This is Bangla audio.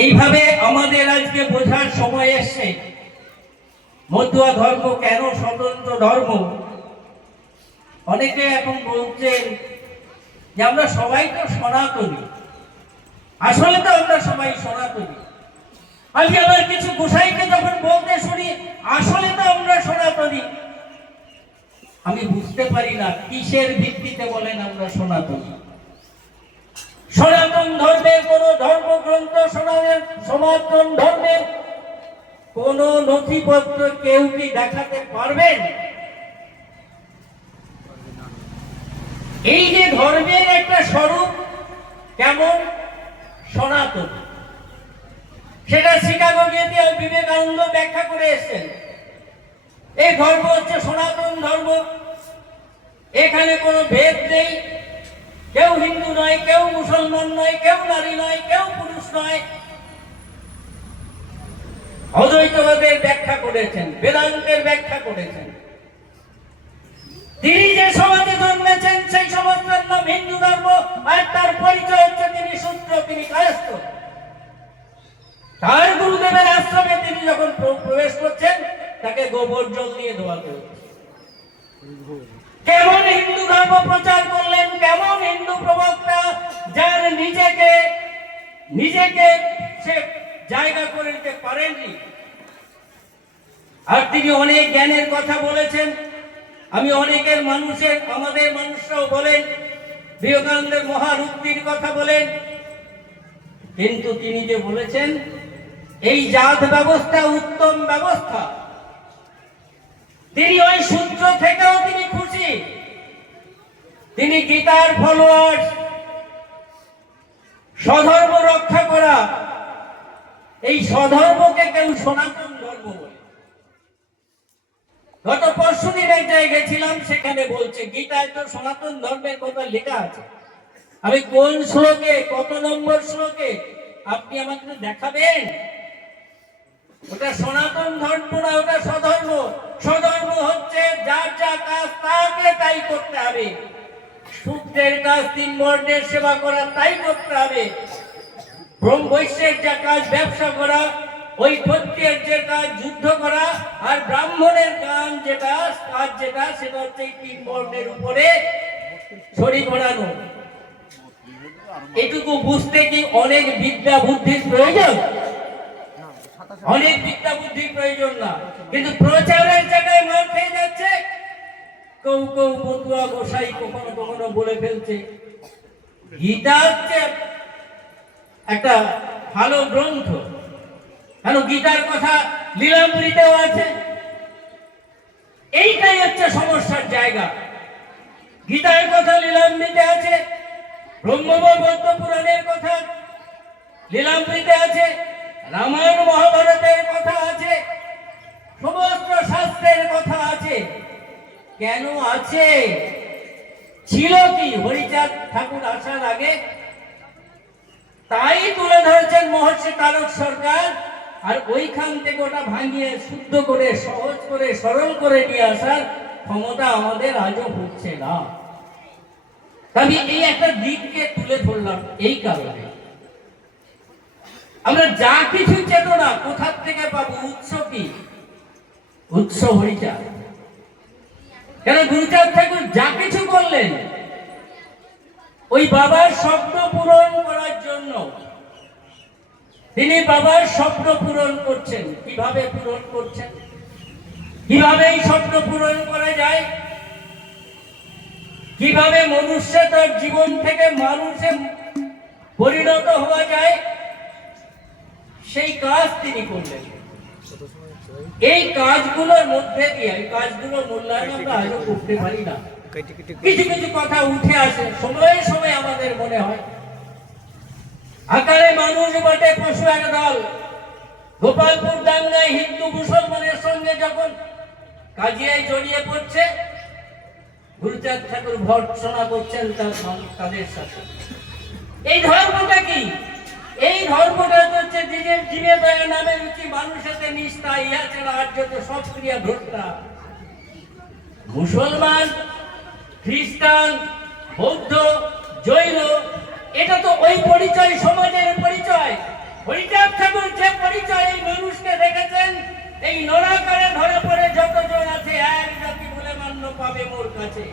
এইভাবে আমাদের আজকে বোঝার সময় এসছে মতুয়া ধর্ম কেন স্বতন্ত্র ধর্ম। অনেকে এখন বলছেন যে আমরা সবাই তো সনাতনী, আসলে তো আমরা সবাই সনাতনী। আমি আমার কিছু গোসাইকে যখন বলতে শুনি আসলে তো আমরা সনাতনী, আমি বুঝতে পারি না কিসের ভিত্তিতে বলেন আমরা সনাতনী। সনাতন ধর্মের কোন ধর্মগ্রন্থ, সনাতন ধর্মের কোন নথিপত্র কেউ কি দেখাতে পারবেন? এই যে ধর্মের একটা স্বরূপ কেমন সনাতন, সেটা শিকাগো গিয়ে বিবেকানন্দ ব্যাখ্যা করে এসেছেন। এই ধর্ম হচ্ছে সনাতন ধর্ম, এখানে কোনো ভেদ নেই, কেউ হিন্দু নয়, কেউ মুসলমান নয়, কেউ নারী নয়, কেউ পুরুষ নয়। অদ্বৈতবাদের ব্যাখ্যা করেছেন, বেদান্তের ব্যাখ্যা করেছেন। তিনি যে সমাজে জন্মেছেন সেই সমাজটার নাম হিন্দু ধর্ম, আর তার পরিচয় হচ্ছে তিনি শূদ্র, তিনি কায়স্থ। তার গুরুদেবের আশ্রমে তিনি যখন প্রবেশ করছেন তাকে গোবর জল দিয়ে ধোয়াতে হচ্ছে। কেমন হিন্দু ধর্ম প্রচার করলেন, কেমন হিন্দু প্রবক্তা, যার নিজেকে সে জায়গা করে নিতে পারেননি। আর তিনি অনেক জ্ঞানের কথা বলেছেন। আমি অনেকের আমাদের মানুষরাও বলেন, বিবেকানন্দের মহারুক্তির কথা বলেন, কিন্তু তিনি যে বলেছেন এই জাত ব্যবস্থা উত্তম ব্যবস্থা, তিনি ওই সূত্র থেকেও তিনি খুশি। তিনি গীতার ফলোয়ার্স, স্বধর্ম রক্ষা করা, এই স্বধর্মকে কেউ সনাতন ধর্ম বলে। গত পরশুদিন এক জায়গায় গেছিলাম, সেখানে বলছে গীতায় তো সনাতন ধর্মের কথা লেখা আছে। আমি কোন শ্লোকে, কত নম্বর শ্লোকে আপনি আমাকে দেখাবেন? ওটা সনাতন ধর্ম না, ওটা স্বধর্ম। স্বধর্ম হচ্ছে যার যা কাজ তাকে তাই করতে হবে। শূদ্রের কাজ তিন বর্ণের সেবা করা, তাই করতে হবে। বৈশ্যের যা কাজ ব্যবসা করা, ওই ক্ষত্রিয়ের যে কাজ যুদ্ধ করা, আর ব্রাহ্মণের কাজ যেটা সেটা হচ্ছে এই তিন বর্ণের উপরে ছড়ি ঘোরানো। এটুকু বুঝতে কি অনেক বিদ্যা বুদ্ধির প্রয়োজন? অনেক বিদ্যা বুদ্ধির প্রয়োজন না, কিন্তু প্রচারের জায়গায় মার খেয়ে যাচ্ছে। কেউ মতুয়া গোসাই কখনো কখনো বলে ফেলছে গীতা হচ্ছে একটা ভালো গ্রন্থ। কেন গীতার কথা লীলামৃতেও আছে। এইটাই হচ্ছে সমস্যার জায়গা। গীতার কথা লীলামৃতে আছে, ব্রহ্মবৈবর্ত পুরাণের কথা লীলামৃতে আছে, রামায়ণ মহাভারতের কথা আছে, সমস্ত শাস্ত্রের কথা আছে। কেন আছে? ছিল কি হরিচাঁদ ঠাকুর আসার আগে? তাই তুলে ধরেছেন মহর্ষি তারক সরকার। আর ওইখান থেকে ওটা ভাঙিয়ে শুদ্ধ করে, সহজ করে, সরল করে নিয়ে আসার ক্ষমতা আমাদের আজও হচ্ছে না। আমি এই একটা দিককে তুলে ধরলাম এই কারণে। আমরা যা কিছু চেতনা কোথার থেকে পাবো? উৎস কি? উৎস হরিচাঁদ। কেন গুরুচাঁদ ঠাকুর যা কিছু করলেন ওই বাবার স্বপ্ন পূরণ করার জন্য। তিনি বাবার স্বপ্ন পূরণ করছেন। কিভাবে পূরণ করছেন? কিভাবে এই স্বপ্ন পূরণ করা যায়? কিভাবে মনুষ্য তার জীবন থেকে মানুষে পরিণত হওয়া যায়, সেই কাজ তিনি করলেন। এই কাজগুলোর মধ্যে দিয়ে, এই কাজগুলোর মূল্যায়ন আমরা আজও করতে পারি না। কিছু কিছু কথা উঠে আসে সময়ে সময়ে আমাদের মনে হয়। আকারে মানুষ বটে পশু এক দল। গোপালপুর দাঙ্গায় হিন্দু মুসলমানের সঙ্গে যখন কাজিয়ায় জড়িয়ে পড়ছে, গুরুচাঁদ ঠাকুর ভর্ৎসনা করছেন তাদের সাথে। এই ধর্মটা কি? এই ধর্মটা হচ্ছে নিজের জীবে দয়া নামে রুচি, মানুষেতে নিষ্ঠা, ইহা ছাড়া আর যত সব ক্রিয়া ভ্রষ্টা। মুসলমান, খ্রিস্টান, বৌদ্ধ, জৈন, এটা তো ওই পরিচয়, সমাজের পরিচয়। হরিচাঁদ পাবে মোর কাছে।